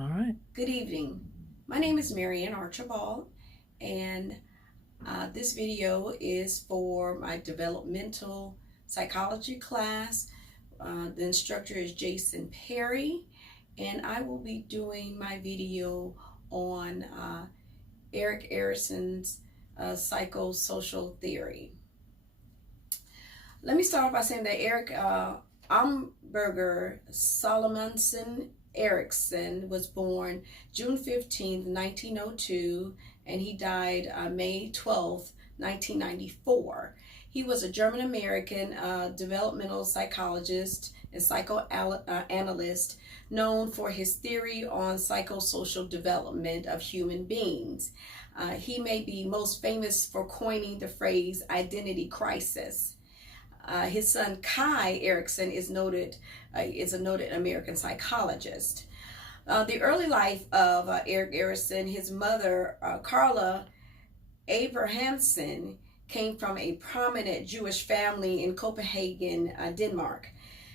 All right. Good evening. My name is Marianne Archibald, and this video is for my developmental psychology class. The instructor is Jason Perry, and I will be doing my video on Erik Erikson's psychosocial theory. Let me start off by saying that Erik Amberger Salomonsen Erikson was born June 15th, 1902, and he died May 12th, 1994. He was a German American developmental psychologist and psychoanalyst known for his theory on psychosocial development of human beings. He may be most famous for coining the phrase identity crisis. His son Kai Erikson is a noted American psychologist. The early life of Erik Erikson, his mother Carla Abrahamsen came from a prominent Jewish family in Copenhagen, Denmark.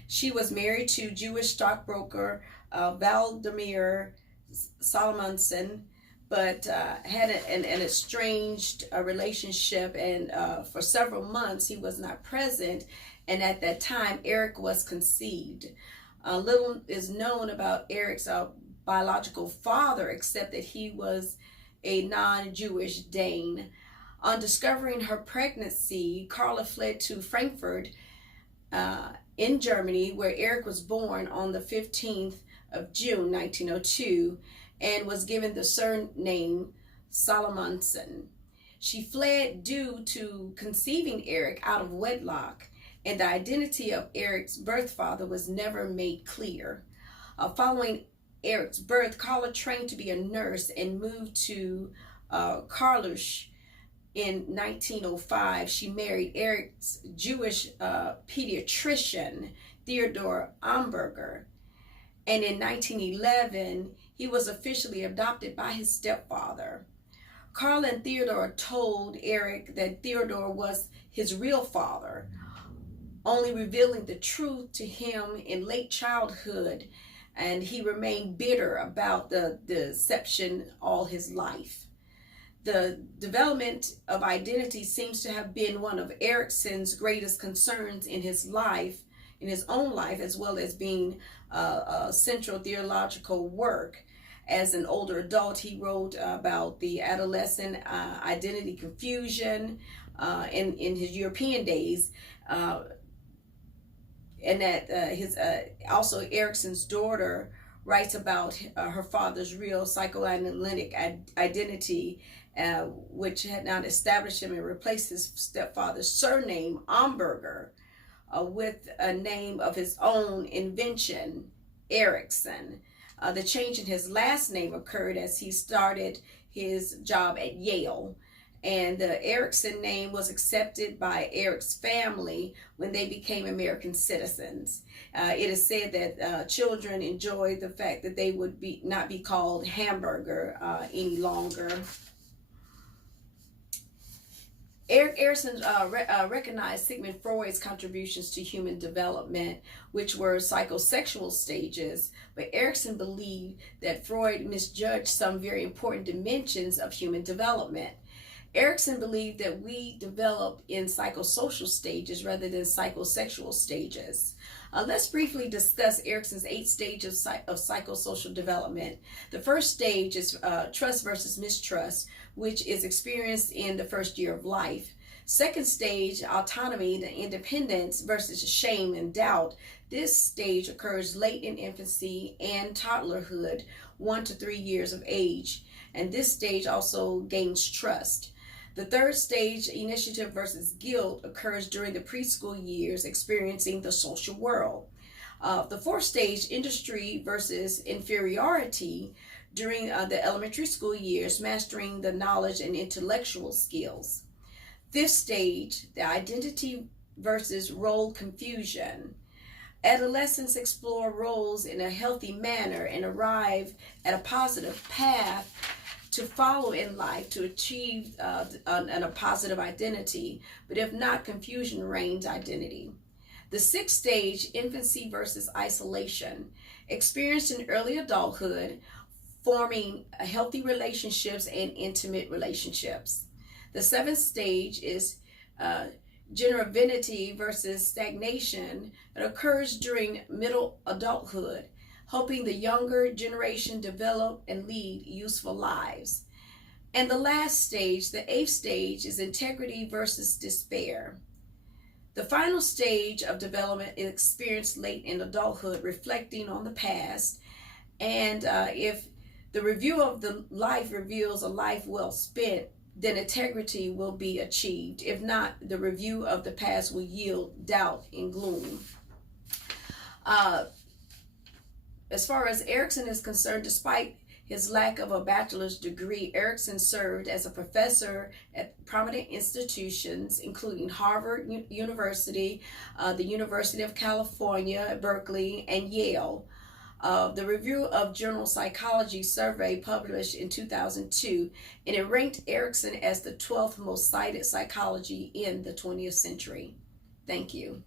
She was married to Jewish stockbroker Valdemir Salomonsen, but had an estranged relationship, and for several months he was not present, and at that time Erik was conceived. Little is known about Erik's biological father except that he was a non-Jewish Dane. On discovering her pregnancy, Carla fled to Frankfurt in Germany, where Erik was born on the 15th of June 1902, and was given the surname Salomonsen. She fled due to conceiving Erik out of wedlock, and the identity of Erik's birth father was never made clear. Following Erik's birth, Carla trained to be a nurse and moved to Karlsruhe. In 1905, she married Erik's Jewish pediatrician, Theodor Amberger, and in 1911, he was officially adopted by his stepfather. Carla and Theodore told Erik that Theodore was his real father, only revealing the truth to him in late childhood, and he remained bitter about the deception all his life. The development of identity seems to have been one of Erikson's greatest concerns in his life, in his own life, as well as being a central theological work. As an older adult, he wrote about the adolescent identity confusion in his European days, and that also Erikson's daughter writes about her father's real psychoanalytic identity, which had not established him and replaced his stepfather's surname, Amberger, with a name of his own invention, Erikson. The change in his last name occurred as he started his job at Yale, and the Erikson name was accepted by Erik's family when they became American citizens. It is said that children enjoyed the fact that they would not be called Hamburger any longer. Erik Erikson recognized Sigmund Freud's contributions to human development, which were psychosexual stages, but Erikson believed that Freud misjudged some very important dimensions of human development. Erikson believed that we develop in psychosocial stages rather than psychosexual stages. Let's briefly discuss Erikson's 8 stages of psychosocial development. The first stage is trust versus mistrust, which is experienced in the first year of life. Second stage, autonomy, the independence versus shame and doubt. This stage occurs late in infancy and toddlerhood, 1 to 3 years of age. And this stage also gains trust. The third stage, initiative versus guilt, occurs during the preschool years, experiencing the social world. The fourth stage, industry versus inferiority, during the elementary school years, mastering the knowledge and intellectual skills. Fifth stage, the identity versus role confusion. Adolescents explore roles in a healthy manner and arrive at a positive path to follow in life to achieve a positive identity, but if not, confusion reigns identity. The sixth stage, infancy versus isolation, experienced in early adulthood, forming healthy relationships and intimate relationships. The seventh stage is generativity versus stagnation that occurs during middle adulthood, helping the younger generation develop and lead useful lives. And the last stage, the eighth stage, is integrity versus despair. The final stage of development is experienced late in adulthood, reflecting on the past. And if the review of the life reveals a life well spent, then integrity will be achieved. If not, the review of the past will yield doubt and gloom. As far as Erikson is concerned, despite his lack of a bachelor's degree, Erikson served as a professor at prominent institutions, including Harvard University, the University of California at Berkeley, and Yale. The Review of Journal Psychology survey published in 2002, and it ranked Erikson as the 12th most cited psychology in the 20th century. Thank you.